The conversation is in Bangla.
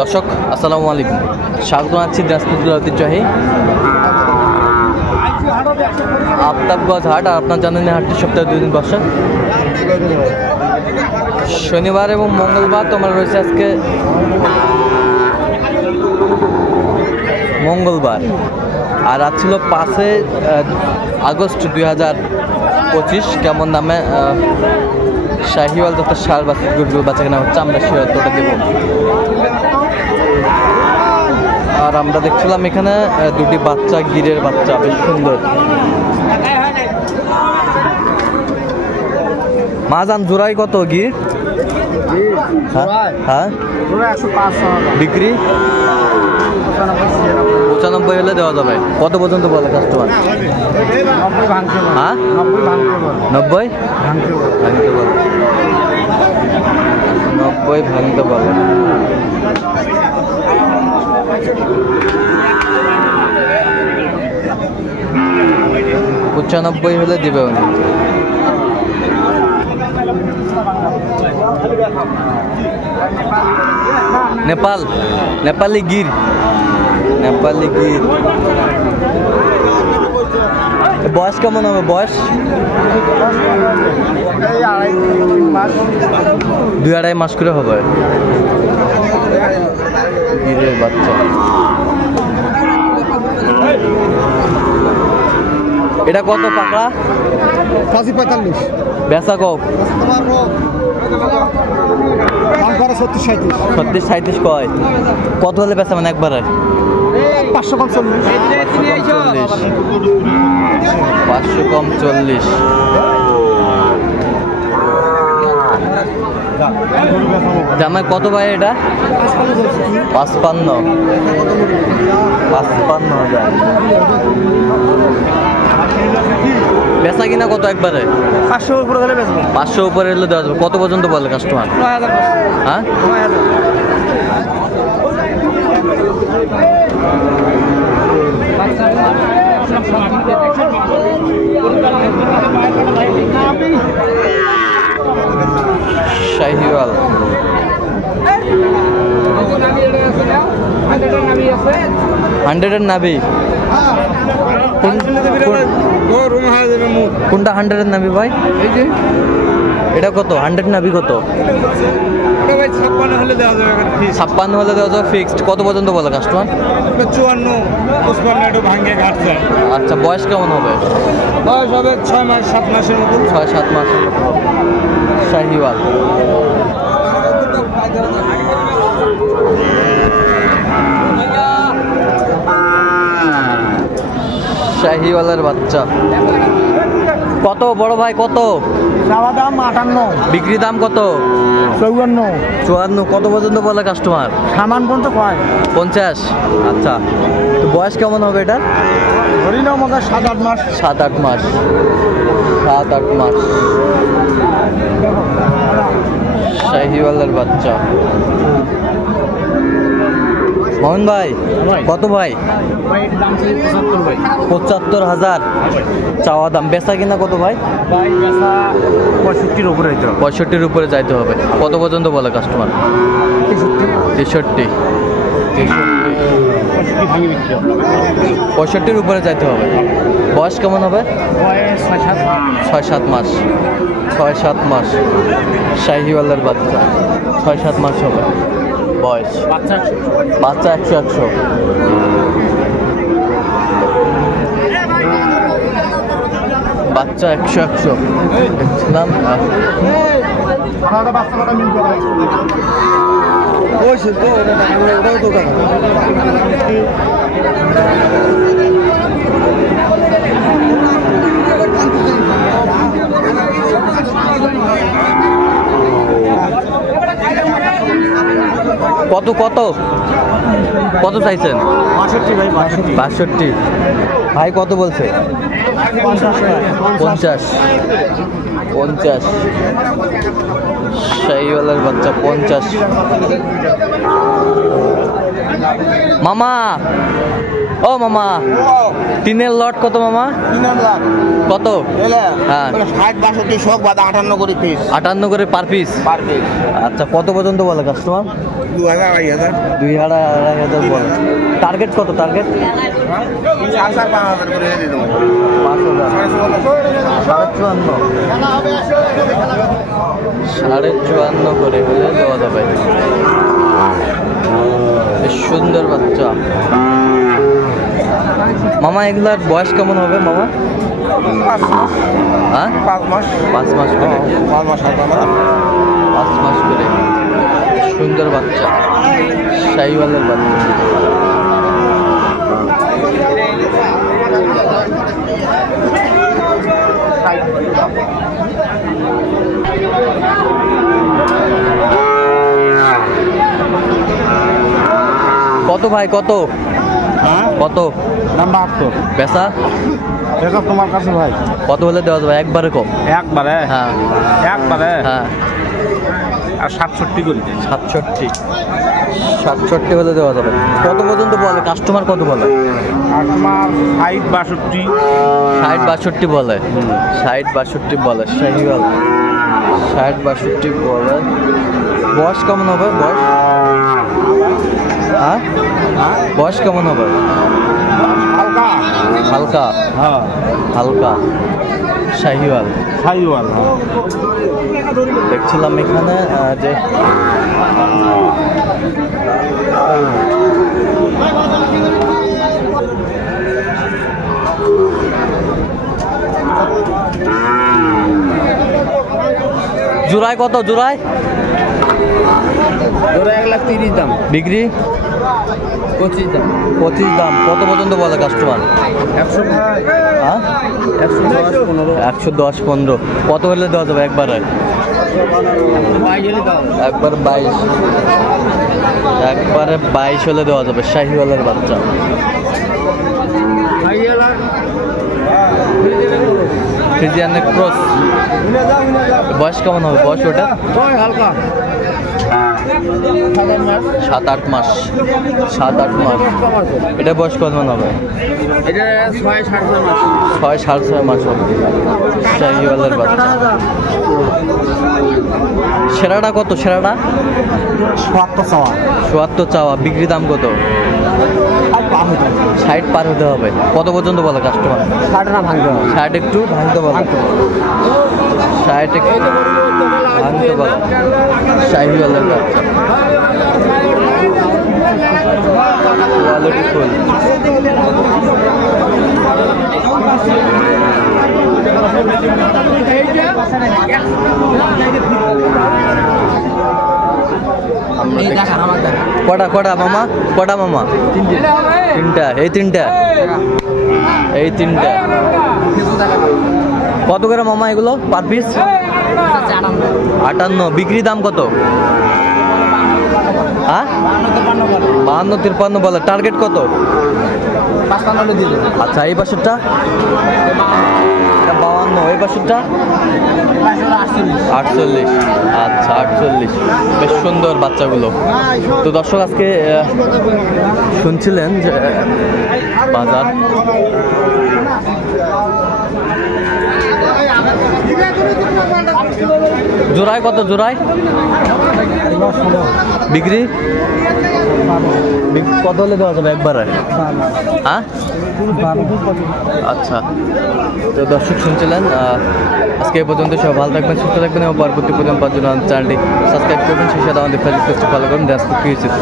দর্শক আসসালামু আলাইকুম, স্বাগত জানাচ্ছি দিনাজপুর ঐতিহ্যবাহী আফতাবগঞ্জ হাট। আর আপনার জানেন হাটটি সপ্তাহে 2 দিন বসে, শনিবার এবং মঙ্গলবার। তোমার রয়েছে আজকে মঙ্গলবার, আর আজ ছিল 5 আগস্ট 2025। কেমন দামে শাহিওয়াল তথা সার বাচ্চাগুলো বাচ্চা কেনা হচ্ছে আমরা সে অতটা দেবো। আর আমরা দেখছিলাম এখানে দুটি বাচ্চা, গিরের বাচ্চা, বেশ সুন্দর। মাজান জোড়াই কত গির? হ্যাঁ, বিক্রি 95 হলে দেওয়া যাবে। কত পর্যন্ত বলে কাস্টমার? হ্যাঁ, 90 ভাঙতে বলে, 90 ভাঙতে বলে। পঁচানব্বই হলে দিবে উনি। নেপালি গির বয়স কেমন হবে? বয়স 2-2.5 মাস করে হবে গিরের বাচ্চা। এটা কত পাকা? 45 বেচা কম? 36-37 কয়। কত হলে বেচা মানে একবারে? 500 কম 40। জামাই কত ভাই এটা? 55,000। বেচা কিনা কত একবারে? 500 উপরে হলে বেচবো। 500 উপরে হলে দেওয়া যাবে। কত পর্যন্ত বলে কাস্টমার? 9000। হ্যাঁ, 9000। শাহিওয়াল হান্ড্রেডের নাবি। কোনটা 100-এর নাবি ভাই? এই যে এটা কত? 100 নাবি কত? 56 হলে দেওয়া যাবে। 56 হলে দেওয়া যাবে ফিক্সড। কত পর্যন্ত বলে কাস্টমার? 54-55 একটু ভাঙে ঘাটছে। আচ্ছা, বয়স কেমন হবে? বয়স হবে 6-7 মাসের মতো। 6-7 মাস শাহিওয়াল। শাহিওয়ালের বাচ্চা কত বড় ভাই? কত চাওয়া দাম 58, বিক্রি দাম কত? 54। কত পর্যন্ত বলে কাস্টমার? সামান পর্যন্ত কয় 50। আচ্ছা, তো বয়স কেমন হবে এটা? ধরি নাও মনে 7-8 মাস। 7-8 মাস। শাহিওয়ালের বাচ্চা। মোহন ভাই কত ভাই? 75,000 চাওয়া দাম। বেচা কিনা কত ভাই? 65-র উপরে। 65-র উপরে যাইতে হবে। কত পর্যন্ত বলে কাস্টমার? 63। 65-র উপরে যাইতে হবে। বয়স কেমন হবে? 6-7 মাস। 6-7 মাস শাহিওয়ালের বাচ্চা। 6-7 মাস হবে বয়স। বাচ্চা 100। বাচ্চা 100 দেখছিলাম। কত কত কত চাইছেন? 62 ভাই। 62 ভাই কত বলছে? 50। শাহিওয়ালের বাচ্চা 50। মামা ও মামা, টিনের লট কত মামা? কত? হ্যাঁ 60-62 শখ বাদা 58 করে পিস। 58 করে পার পিস। Per piece. আচ্ছা, কত পর্যন্ত বলে কাস্টমার? 2,500 বলে। টার্গেট কত? টার্গেট 5,000 করে হলে দেওয়া যাবে। বেশ সুন্দর বাচ্চা মামা। এগুলার বয়স কেমন হবে মামা? 5 মাস করে। 5 মাস করে। সুন্দর বাচ্চা, শাহিওয়ালের বাচ্চা। কত ভাই? কত কত? দাম 72। পেশা এসব তোমার কাছে ভাই কত হলে দেওয়া যাবে? একবারে কম? একবারে হ্যাঁ একবারে হ্যাঁ। আর 67 করে 67 হলে দেওয়া যাবে। কত পর্যন্ত বলে কাস্টমার? কত বলে তোমার 60-62 60-62 বলে। 60-62 বলে শাহিওয়াল। 60-62 বলে। বয়স কেমন হবে? বয়স হ্যাঁ বয়স কেমন হবে? হালকা হালকা হ্যাঁ হালকা শাহিওয়াল। শাহিওয়াল দেখছিলাম এখানে যে জোড়ায় কত? জোড়ায় 1,30,000 দাম। বিক্রি 25 দাম। কত পর্যন্ত বলে কাস্টমার? 110-15। কত হলে দেওয়া যাবে? একবারে একবার 22। একবারে 22 হলে দেওয়া যাবে। শাহিওয়ালের বাচ্চা। ফ্রিজিয়ানের ক্রস। বয়স কেমন হবে? বয়স ওটা হালকা 7-8 মাস। 7-8 মাস। এটা বয়স কেমন হবে? এটা 6-7 মাস। 6-6.5 মাস হবে। শাহিওয়ালের বাচ্চা। সেরাটা কত? সেরাটা ৭০ চাওয়া। ৭৪ চাওয়া। বিক্রি দাম কত? 60 পার হতে হবে। কত পর্যন্ত বলে কাস্টমার? 60 না ভাঙতে হবে। 60 একটু ভাঙতে বলে। 60 একটু ভাঙতে বলে। শাহিওয়ালের বাচ্চা। Quality full. কটা কটা মামা? কটা মামা? তিনটা। এই তিনটা এই তিনটা কত করে মামা এগুলো পার পিস? 58। বিক্রি দাম কত? হ্যাঁ 52-53 বলে। টার্গেট কত? 55 দিল। আচ্ছা এই পাশেরটা 52। এই পাশেরটা 48। আচ্ছা 48। বেশ সুন্দর বাচ্চাগুলো। তো দর্শক আজকে শুনছিলেন যে বাজার জোড়ায় কত? জোড়ায় বিক্রি কত হলে দেওয়া যাবে একবারে? হ্যাঁ আচ্ছা। তো দর্শক শুনছিলেন আজকে এই পর্যন্ত। সব ভালো থাকবেন, সুস্থ থাকবেন এবং পরবর্তী প্রজন্ম পাওয়ার জন্য চ্যানেলটি সাবস্ক্রাইব করবেন। সেই সাথে আমাদের ফেসবুক পেজটি ফলো করুন। দেশ চিত্র।